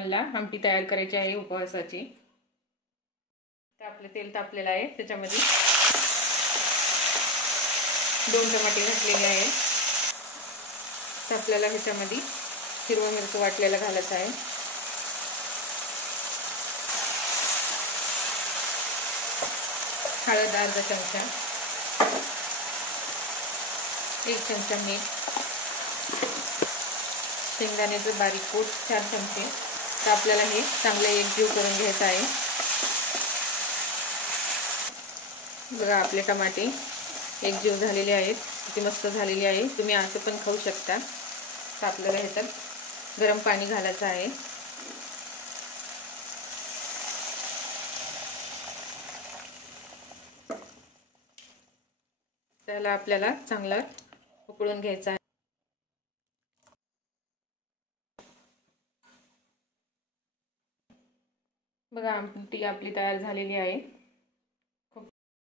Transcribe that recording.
नॉनला आमटी तयार करायची आहे उपवासाची। तर आपलं तेल तापलेलं आहे, त्याच्यामध्ये 2 टमाटे घातलेले आहेत। तर आपल्याला ह्याच्यामध्ये हिरवा मिरची वाटलेला घालायचा आहे। हळद अर्धा चमचा, 1 चमचा मीठ, शेंगदाण्याचं बारीक कूट 4 चमचे। तर आपल्याला हे चांगलं एकजीव करून घ्यायचं आहे। बघा आपले टमाटे एकजीव झालेले आहेत, किती मस्त झालेले आहे। तुम्ही असं पण खाऊ शकता। तर आपल्याला ह्याच्यात गरम पाणी घालायचं आहे। त्याला आपल्याला चांगलं उकळून घ्यायचं आहे। बघा आमटी आपली तयार झालेली आहे।